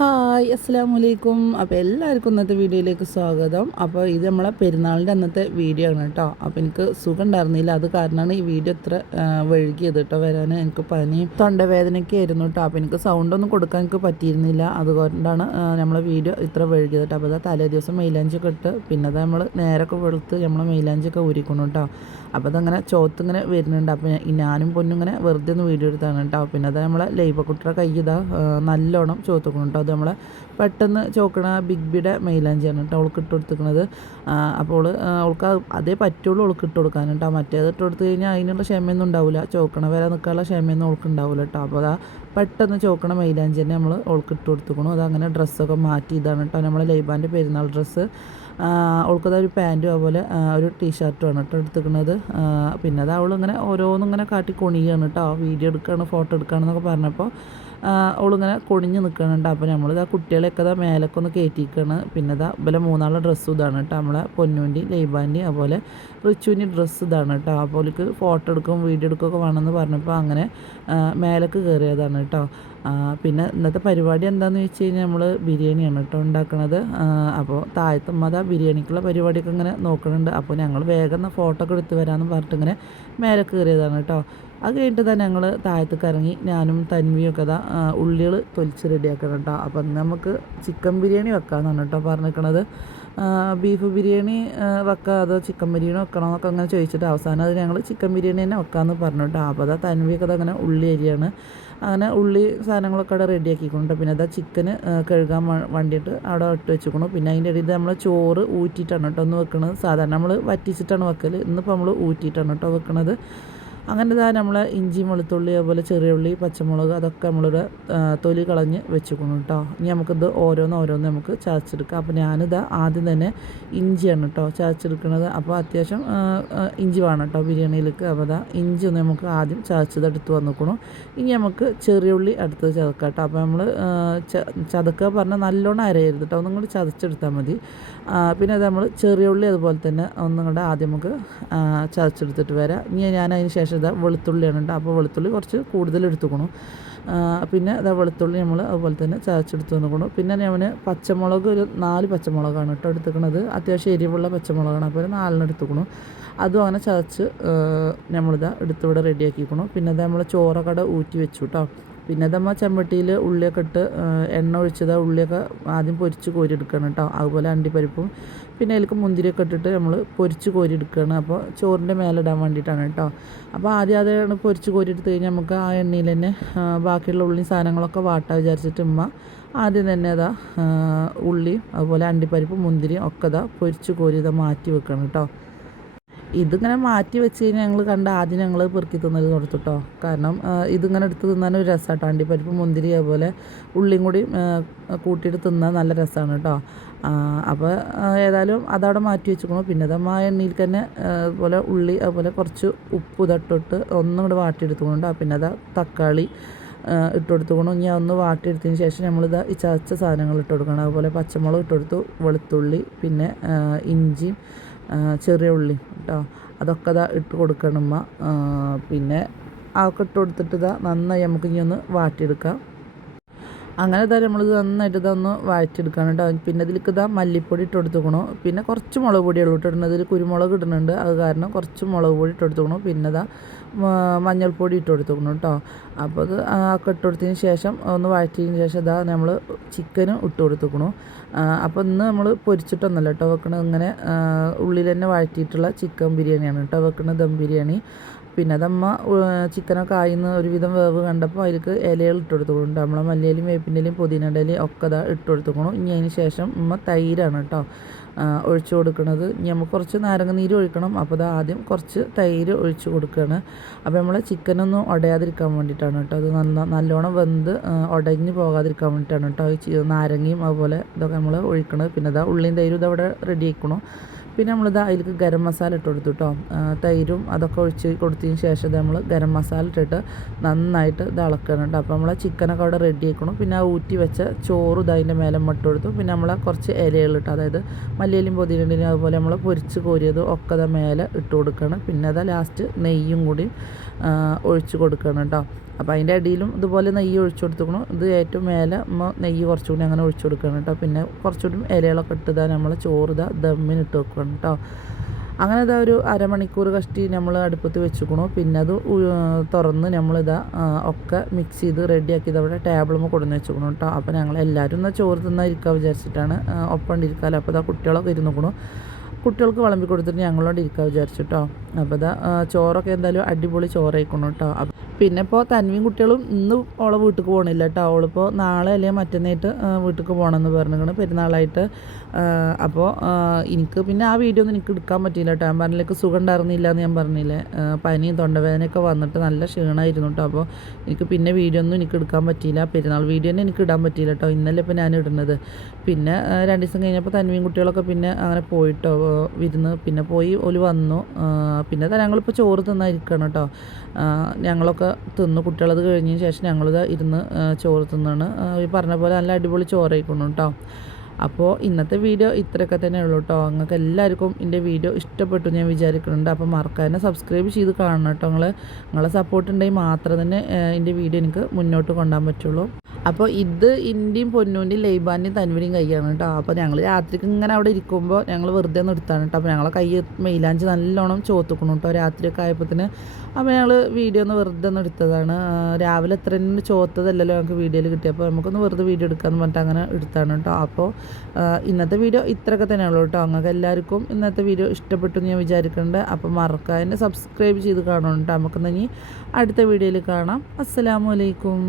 Hi അസ്സാം വലൈക്കും അപ്പോൾ എല്ലാവർക്കും ഇന്നത്തെ വീഡിയോയിലേക്ക് സ്വാഗതം. അപ്പോൾ ഇത് നമ്മളെ പെരുന്നാളിന്റെ അന്നത്തെ വീഡിയോ ആണ് കേട്ടോ. അപ്പോൾ എനിക്ക് സുഖം ഉണ്ടായിരുന്നില്ല അത് കാരണമാണ് ഈ വീഡിയോ ഇത്ര വഴുകിയത് കേട്ടോ വരാൻ എനിക്ക് പനി തൊണ്ടവേദനയൊക്കെ ആയിരുന്നു കേട്ടോ. അപ്പോൾ എനിക്ക് സൗണ്ടൊന്നും കൊടുക്കാൻ എനിക്ക് പറ്റിയിരുന്നില്ല. അതുകൊണ്ടാണ് നമ്മളെ വീഡിയോ ഇത്ര വഴുകിയത് കേട്ടോ. അപ്പോൾ അതാ തലേ ദിവസം മൈലാഞ്ചിയൊക്കെ ഇട്ട് പിന്നെ നമ്മൾ നേരൊക്കെ വെളുത്ത് നമ്മളെ മെയിലാഞ്ചൊക്കെ ഊരിക്കണം കേട്ടോ. അപ്പോൾ അതങ്ങനെ ചോത്തിങ്ങനെ വരുന്നുണ്ട്. അപ്പോൾ ഞാനും പൊന്നും ഇങ്ങനെ വെറുതെ ഒന്ന് വീഡിയോ എടുത്താണ് കേട്ടോ. പിന്നെ അത് നമ്മളെ ലൈബക്കുട്ടിയുടെ കൈ ഇതാ നല്ലോണം ചോത്തുക്കണം കേട്ടോ. അത് നമ്മളെ പെട്ടെന്ന് ചോക്കണ ബിഗ് ബിയുടെ മൈലാഞ്ചിയാണ് കേട്ടോ അവൾക്ക് ഇട്ട് കൊടുത്തിരിക്കുന്നത് അപ്പോൾ അവൾക്ക് അതേ പറ്റുള്ളൂ അവൾക്ക് ഇട്ട് കൊടുക്കാൻ കേട്ടോ മറ്റേത് ഇട്ട് കൊടുത്തു കഴിഞ്ഞാൽ അതിനുള്ള ക്ഷമയൊന്നും ഉണ്ടാവില്ല ചോക്കണ വരെ നിൽക്കാനുള്ള ക്ഷമയൊന്നും അവൾക്ക് ഉണ്ടാവില്ല കേട്ടോ അപ്പോൾ അതാ പെട്ടെന്ന് ചോക്കണ മൈലാഞ്ചി തന്നെ നമ്മൾ അവൾക്ക് ഇട്ട് കൊടുത്തുക്കണു അതങ്ങനെ ഡ്രസ്സൊക്കെ മാറ്റി ഇതാണ് കേട്ടോ നമ്മളെ ലൈബാന്റെ പെരുന്നാൾ ഡ്രസ്സ് അവൾക്കത് ഒരു പാന്റും അതുപോലെ ഒരു ടീഷർട്ടുമാണ് കേട്ടോ എടുത്തിരിക്കുന്നത് പിന്നെ അത് അവളിങ്ങനെ ഓരോന്നും കാട്ടി കൊണിയാണ് കേട്ടോ വീഡിയോ എടുക്കുകയാണ് ഫോട്ടോ എടുക്കുകയാണെന്നൊക്കെ പറഞ്ഞപ്പോൾ അവളിങ്ങനെ കൊണിഞ്ഞ് നിൽക്കണുണ്ട് അപ്പോൾ നമ്മളിതാ കുട്ടികളെയൊക്കെ ഇതാ മേലൊക്കെ ഒന്ന് കയറ്റിയിരിക്കുകയാണ് പിന്നെ ഇതാ ഇവലെ മൂന്നാളുടെ ഡ്രസ്സ് ഇതാണ് കേട്ടോ നമ്മളെ പൊന്നൂന്റെയും ലൈബാന്റെയും അതുപോലെ റിച്ചുവിന്റെ ഡ്രസ്സ് ഇതാണ് കേട്ടോ അപ്പോൾ അവൾക്ക് ഫോട്ടോ എടുക്കും വീഡിയോ എടുക്കുകയൊക്കെ വേണമെന്ന് പറഞ്ഞപ്പോൾ അങ്ങനെ മേലൊക്കെ കയറിയതാണ് കേട്ടോ പിന്നെ ഇന്നത്തെ പരിപാടി എന്താണെന്ന് വെച്ച് കഴിഞ്ഞാൽ നമ്മൾ ബിരിയാണിയാണ് കേട്ടോ ഉണ്ടാക്കണത്. അപ്പോൾ താഴത്തുമ്മത ബിരിയാണിക്കുള്ള പരിപാടിയൊക്കെ ഇങ്ങനെ നോക്കുന്നുണ്ട് അപ്പോൾ ഞങ്ങൾ വേഗം ഫോട്ടോ ഒക്കെ എടുത്ത് വരാമെന്ന് പറഞ്ഞിട്ട് ഇങ്ങനെ മേലെ കയറിയതാണ് കേട്ടോ. അത് കഴിഞ്ഞിട്ട് തന്നെ ഞങ്ങൾ താഴത്തേക്ക് ഇറങ്ങി ഞാനും തന്വിയൊക്കെ ഇതാ ഉള്ളികൾ തൊലിച്ച് റെഡിയാക്കണം കേട്ടോ. അപ്പം നമുക്ക് ചിക്കൻ ബിരിയാണി വെക്കാമെന്നാണ് കേട്ടോ പറഞ്ഞിരിക്കണത്. ബീഫ് ബിരിയാണി വെക്കുക വെക്കാം അതോ ചിക്കൻ ബിരിയാണി വെക്കണോ എന്നൊക്കെ അങ്ങനെ ചോദിച്ചിട്ട് അവസാനം അത് ഞങ്ങൾ ചിക്കൻ ബിരിയാണി തന്നെ വെക്കാമെന്ന് പറഞ്ഞു കേട്ടോ അപ്പോൾ അതാ തന്വിയൊക്കെ അതങ്ങനെ ഉള്ളി അരിയാണ്. അങ്ങനെ ഉള്ളി സാധനങ്ങളൊക്കെ അവിടെ റെഡിയാക്കിക്കൊണ്ട് പിന്നെ അതാ ചിക്കന് കഴുകാൻ വേണ്ടിയിട്ട് അവിടെ ഇട്ട് വെച്ചിക്കണു പിന്നെ അതിന്റെ ഇടയിൽ നമ്മൾ ചോറ് ഊറ്റിയിട്ടാണ് കേട്ടോ ഒന്ന് വെക്കണത്. സാധാരണ നമ്മൾ വറ്റിച്ചിട്ടാണ് വെക്കൽ ഇന്നിപ്പോൾ നമ്മൾ ഊറ്റിയിട്ടാണ് കേട്ടോ വെക്കണത്. അങ്ങനെ ഇതാ നമ്മൾ ഇഞ്ചി വെളുത്തുള്ളി അതുപോലെ ചെറിയ ഉള്ളി പച്ചമുളക് അതൊക്കെ നമ്മളിവിടെ ആ, തൊലി കളഞ്ഞ് വെച്ചിക്കണം കേട്ടോ ഇനി നമുക്കിത് ഓരോന്ന് ഓരോന്ന് നമുക്ക് ചതച്ചെടുക്കാം. അപ്പോൾ ഞാനിതാ ആദ്യം തന്നെ ഇഞ്ചിയാണ് കേട്ടോ ചതച്ചെടുക്കുന്നത് അപ്പോൾ അത്യാവശ്യം ഇഞ്ചി വേണം കേട്ടോ ബിരിയാണിയിലേക്ക്. അപ്പോൾ അതാ ഇഞ്ചി ഒന്ന് നമുക്ക് ആദ്യം ചതച്ചത് എടുത്ത് വന്നിക്കണം. ഇനി നമുക്ക് ചെറിയ ഉള്ളി അടുത്ത് ചതക്കാം കേട്ടോ അപ്പോൾ നമ്മൾ ചതക്കുക പറഞ്ഞാൽ നല്ലോണം അരയരുത് കേട്ടോ നിങ്ങൾ ചതച്ചെടുത്താൽ മതി. പിന്നെ അത് നമ്മൾ ചെറിയ ഉള്ളി അതുപോലെ തന്നെ ഒന്നും കൂടെ ആദ്യം നമുക്ക് ചതച്ചെടുത്തിട്ട് വരാം. ഇനി ഞാൻ അതിന് ശേഷം ഇതാ വെളുത്തുള്ളിയാണ് കേട്ടോ. അപ്പോൾ വെളുത്തുള്ളി കുറച്ച് കൂടുതൽ എടുത്തുക്കണം. പിന്നെ ഇതാ വെളുത്തുള്ളി നമ്മൾ അതുപോലെ തന്നെ ചതച്ചെടുത്ത് വന്നിക്കണം പിന്നെ ഞാൻ പച്ചമുളക് ഒരു നാല് പച്ചമുളകാണ് കേട്ടോ എടുത്തുക്കണത് അത്യാവശ്യം എരിവുള്ള പച്ചമുളകാണ്. അപ്പോൾ ഒരു നാലെണ്ണം എടുത്തുക്കണം. അതും അങ്ങനെ ചതച്ച് നമ്മളിതാ എടുത്തിവിടെ റെഡിയാക്കിക്കണം പിന്നെ ഇതാ നമ്മൾ ചോറക്കട ഊറ്റി വെച്ചു കേട്ടോ. പിന്നെ അതമ്മ ചെമ്പട്ടിയിൽ ഉള്ളിയൊക്കെ ഇട്ട് എണ്ണ ഒഴിച്ചത് ഉള്ളിയൊക്കെ ആദ്യം പൊരിച്ച് കോരിയെടുക്കണം കേട്ടോ. അതുപോലെ അണ്ടിപ്പരിപ്പും. പിന്നെ അതിലേക്ക് മുന്തിരിയൊക്കെ ഇട്ടിട്ട് നമ്മൾ പൊരിച്ച് കോരിയെടുക്കുകയാണ് അപ്പോൾ ചോറിന്റെ മേലെ ഇടാൻ വേണ്ടിയിട്ടാണ് കേട്ടോ. അപ്പോൾ ആദ്യം അതാണ് പൊരിച്ച് കോരിയെടുത്ത് കഴിഞ്ഞാൽ നമുക്ക് ആ എണ്ണയിൽ തന്നെ ബാക്കിയുള്ള ഉള്ളി സാധനങ്ങളൊക്കെ വാട്ടാ വിചാരിച്ചിട്ട് ഉമ്മ ആദ്യം തന്നെ അതാ ഉള്ളി അതുപോലെ അണ്ടിപ്പരിപ്പ് മുന്തിരി ഒക്കെ ഇതാ പൊരിച്ച് കോരി ഇതാ മാറ്റി വെക്കണം കേട്ടോ. ഇതിങ്ങനെ മാറ്റി വെച്ച് കഴിഞ്ഞാൽ ഞങ്ങൾ കണ്ട ആദ്യം ഞങ്ങൾ പെറുക്കി തിന്നത് കൊടുത്തു കാരണം ഇതിങ്ങനെ എടുത്ത് തിന്നാൻ ഒരു രസമാണ് അണ്ടിപ്പരിപ്പ് മുന്തിരി അതുപോലെ ഉള്ളിയും കൂടി കൂട്ടിയിട്ട് തിന്നാൻ നല്ല രസമാണ് കേട്ടോ അപ്പോൾ ഏതായാലും അതവിടെ മാറ്റി വെച്ചിരിക്കണു പിന്നെ അത് ആ എണ്ണയിൽ തന്നെ അതുപോലെ ഉള്ളി അതുപോലെ കുറച്ച് ഉപ്പ് തട്ടിട്ട് ഒന്നും കൂടെ വാട്ടിയെടുത്തുകൊണ്ട് പിന്നെ അത് തക്കാളി ഇട്ട് കൊടുത്തുകൊണ്ട് ഇനി ഒന്ന് വാട്ടിയെടുത്തതിന് ശേഷം നമ്മളിത് ഈ ചതച്ച സാധനങ്ങൾ ഇട്ട് കൊടുക്കണം അതുപോലെ പച്ചമുളക് ഇട്ട് കൊടുത്തു വെളുത്തുള്ളി പിന്നെ ഇഞ്ചിയും ചെറിയ ഉള്ളി കേട്ടോ അതൊക്കെ ഇതാ ഇട്ട് കൊടുക്കണം പിന്നെ അതൊക്കെ ഇട്ട് കൊടുത്തിട്ട് ഇതാ നന്നായി നമുക്ക് ഇനി ഒന്ന് വാട്ടിയെടുക്കാം. അങ്ങനെ ഇതാ നമ്മൾ നന്നായിട്ട് ഇതൊന്ന് വാറ്റിയെടുക്കണം കേട്ടോ പിന്നെ ഇതിലേക്ക് ഇതാ മല്ലിപ്പൊടി ഇട്ട് കൊടുത്തുക്കണോ. പിന്നെ കുറച്ച് മുളക് പൊടിയുള്ളൂ ഇട്ടിടുന്നത് കുരുമുളക് ഇടുന്നുണ്ട്. അത് കാരണം കുറച്ച് മുളക് പൊടി ഇട്ട് കൊടുത്തുക്കണോ. പിന്നെ ഇതാ മഞ്ഞൾപ്പൊടി ഇട്ട് കൊടുത്തു കേട്ടോ അപ്പോൾ അത് ഒക്കെ ഇട്ട് കൊടുത്തതിന് ശേഷം ഒന്ന് വഴറ്റിയതിന് ശേഷം ഇതാ നമ്മൾ ചിക്കനും ഇട്ട് കൊടുത്തുക്കണു അപ്പോൾ ഇന്ന് നമ്മൾ പൊരിച്ചിട്ടൊന്നുമല്ല കേട്ടോ വെക്കണത്. ഇങ്ങനെ ഉള്ളിൽ തന്നെ വഴറ്റിയിട്ടുള്ള ചിക്കൻ ബിരിയാണിയാണ് കേട്ടോ വെക്കണത് ദം ബിരിയാണി. പിന്നെ അതമ്മ ചിക്കനൊക്കെ ആയിന്ന് ഒരുവിധം വേവ് കണ്ടപ്പോൾ അതിലേക്ക് ഇലകൾ ഇട്ട് കൊടുത്തുകൊണ്ട് നമ്മളെ മല്ലിയിലും വേപ്പിന്റെലും പുതിനയുടെ ഒക്കെ ഇതാ ഇട്ട് കൊടുത്തുക്കണം. ഇനി അതിന് ശേഷം ഉമ്മ തൈരാണ് കേട്ടോ. ഒഴിച്ചു കൊടുക്കുന്നത് ഇനി നമുക്ക് കുറച്ച് നാരങ്ങ നീര് ഒഴിക്കണം. അപ്പോൾ അത് ആദ്യം കുറച്ച് തൈര് ഒഴിച്ചു കൊടുക്കുകയാണ് അപ്പോൾ നമ്മൾ ചിക്കനൊന്നും ഉടയാതിരിക്കാൻ വേണ്ടിയിട്ടാണ് കേട്ടോ. അത് നല്ല നല്ലോണം വെന്ത് ഉടഞ്ഞു പോകാതിരിക്കാൻ വേണ്ടിയിട്ടാണ് കേട്ടോ. നാരങ്ങയും അതുപോലെ ഇതൊക്കെ നമ്മൾ ഒഴിക്കണത്. പിന്നെ ഇതാ ഉള്ളിയും തൈരും ഇതവിടെ റെഡി ആക്കണം പിന്നെ നമ്മളിത് അതിലേക്ക് ഗരം മസാല ഇട്ട് കൊടുത്തു കേട്ടോ തൈരും അതൊക്കെ ഒഴിച്ച് കൊടുത്തതിന് ശേഷം നമ്മൾ ഗരം മസാല ഇട്ടിട്ട് നന്നായിട്ട് ഇത് ഇളക്കണം അപ്പോൾ നമ്മൾ ചിക്കനൊക്കെ അവിടെ റെഡി ആക്കണം പിന്നെ ആ ഊറ്റി വെച്ച ചോറ് ഇതതിന്റെ മേലെ മട്ട് കൊടുത്തു. പിന്നെ നമ്മൾ കുറച്ച് ഇലകൾ ഇട്ട്. അതായത് മല്ലിയിലും പൊതിരണ്ടിനും അതുപോലെ നമ്മൾ പൊരിച്ച് കോരിയതും ഒക്കെ അത് മേലെ ഇട്ട് കൊടുക്കണം. പിന്നെ അത് ലാസ്റ്റ് നെയ്യും കൂടി ഒഴിച്ച് കൊടുക്കണം കേട്ടോ അപ്പോൾ അതിന്റെ അടിയിലും ഇതുപോലെ നെയ്യ് ഒഴിച്ചു കൊടുത്തുക്കണം ഇത് ഏറ്റവും മേലെ നമ്മൾ നെയ്യ് കുറച്ചുകൂടി അങ്ങനെ ഒഴിച്ചു കൊടുക്കണം കേട്ടോ. പിന്നെ കുറച്ചുകൂടി ഇലകളൊക്കെ ഇട്ടതാ നമ്മൾ ചോറ് ഇതാ ദമ്മിന് ഇട്ട് വെക്കണം കേട്ടോ. അങ്ങനെ ഇതാ ഒരു അരമണിക്കൂർ കഷ്ടി നമ്മൾ അടുപ്പത്ത് വെച്ചുക്കണു പിന്നെ അത് തുറന്ന് നമ്മളിതാ ഒക്കെ മിക്സ് ചെയ്ത് റെഡിയാക്കി ഇതവിടെ ടേബിളുമ്പോൾ കൊടുന്ന് വെച്ചുക്കണു കേട്ടോ. അപ്പോൾ ഞങ്ങൾ എല്ലാവരും എന്നാൽ ചോറ് തിന്നാതിരിക്കുക വിചാരിച്ചിട്ടാണ് ഒപ്പം ഇരിക്കാമല്ലോ അപ്പോൾ ഇതാ കുട്ടികളൊക്കെ ഇരുന്നുക്കണു കുട്ടികൾക്ക് വിളമ്പി കൊടുത്തിട്ട് ഞങ്ങളോട് ഇരിക്കാൻ വിചാരിച്ചു കേട്ടോ. അപ്പോൾ ഇതാ ചോറൊക്കെ എന്തായാലും അടിപൊളി ചോറായിക്കണം കേട്ടോ. അപ്പ- പിന്നെ ഇപ്പോൾ തൻവിയും കുട്ടികളും ഇന്ന് ഓളെ വീട്ടിൽ പോകണില്ല കേട്ടോ അവളിപ്പോൾ നാളെ അല്ലെങ്കിൽ മറ്റന്നായിട്ട് വീട്ടിൽ പോകണമെന്ന് പറഞ്ഞിരിക്കണം പെരുന്നാളായിട്ട്. അപ്പോൾ എനിക്ക് പിന്നെ ആ വീഡിയോ ഒന്നും എനിക്ക് എടുക്കാൻ പറ്റിയില്ല കേട്ടോ ഞാൻ പറഞ്ഞിലേക്ക് സുഖം ഉണ്ടായിരുന്നില്ല എന്ന് ഞാൻ പറഞ്ഞില്ലേ. പനി പനിയും തൊണ്ടവേദനയൊക്കെ വന്നിട്ട് നല്ല ക്ഷീണമായിരുന്നു കേട്ടോ അപ്പോൾ എനിക്ക് പിന്നെ വീഡിയോ ഒന്നും എനിക്ക് എടുക്കാൻ പറ്റിയില്ല. പെരുന്നാൾ വീഡിയോ തന്നെ എനിക്ക് ഇടാൻ പറ്റിയില്ല കേട്ടോ ഇന്നലെ ഇപ്പോൾ ഞാൻ ഇടുന്നത്. പിന്നെ രണ്ട് ദിവസം കഴിഞ്ഞപ്പോൾ തൻവിയും കുട്ടികളൊക്കെ പിന്നെ അങ്ങനെ പോയിട്ടോ വിരുന്ന്. പിന്നെ പോയി ഒരു വന്നു. പിന്നെ ഞങ്ങളിപ്പോൾ ചോറ് തിന്നായിരിക്കണം കേട്ടോ ഞങ്ങളൊക്കെ തിന്നു. കുട്ടികളത് കഴിഞ്ഞതിന് ശേഷം ഞങ്ങളിത് ഇരുന്ന് ചോറ് തിന്നാണ്. ഈ പറഞ്ഞ പോലെ നല്ല അടിപൊളി ചോറായിക്കൊണ്ടു കേട്ടോ അപ്പോൾ ഇന്നത്തെ വീഡിയോ ഇത്രയൊക്കെ തന്നെ ഉള്ളൂ കേട്ടോ നിങ്ങൾക്ക് എല്ലാവർക്കും എന്റെ വീഡിയോ ഇഷ്ടപ്പെട്ടു ഞാൻ വിചാരിക്കുന്നുണ്ട്. അപ്പോൾ മറക്കാതെ സബ്സ്ക്രൈബ് ചെയ്ത് കാണണം കേട്ടോ നിങ്ങൾ നിങ്ങളെ സപ്പോർട്ട് ഉണ്ടെങ്കിൽ മാത്രം തന്നെ എന്റെ വീഡിയോ എനിക്ക് മുന്നോട്ട് കൊണ്ടുപോകാൻ പറ്റുള്ളൂ. അപ്പോൾ ഇത് ഇന്ത്യയും പൊന്നൂന്റെയും ലൈബാന്റെയും തൻവരിയും കൈയാണ് കേട്ടോ. അപ്പോൾ ഞങ്ങൾ രാത്രിക്ക് ഇങ്ങനെ അവിടെ ഇരിക്കുമ്പോൾ ഞങ്ങൾ വെറുതെ ഒന്ന് എടുത്താണ് കേട്ടോ. അപ്പോൾ ഞങ്ങളെ കൈ മെയിലാഞ്ചി നല്ലോണം ചോത്തുക്കണം കേട്ടോ രാത്രിയൊക്കെ ആയപ്പോഴത്തേന് അപ്പോൾ ഞങ്ങൾ വീഡിയോ ഒന്ന് വെറുതെ എടുത്തതാണ്. രാവിലെ എത്ര ചോത്തതല്ലല്ലോ ഞങ്ങൾക്ക് വീഡിയോയിൽ കിട്ടിയപ്പോൾ നമുക്കൊന്ന് വെറുതെ വീഡിയോ എടുക്കാമെന്ന് പറഞ്ഞിട്ട് അങ്ങനെ എടുത്താണ് കേട്ടോ. അപ്പോൾ ഇന്നത്തെ വീഡിയോ ഇത്രയൊക്കെ തന്നെ ഉള്ളൂ കേട്ടോ. നിങ്ങൾക്ക് എല്ലാവർക്കും ഇന്നത്തെ വീഡിയോ ഇഷ്ടപ്പെട്ടു എന്ന് ഞാൻ വിചാരിക്കുന്നുണ്ട് അപ്പോൾ മറക്കാതെ സബ്സ്ക്രൈബ് ചെയ്ത് കാണണം കേട്ടോ. നമുക്കൊന്ന് ഇനി അടുത്ത വീഡിയോയിൽ കാണാം. അസ്സലാമു അലൈക്കും.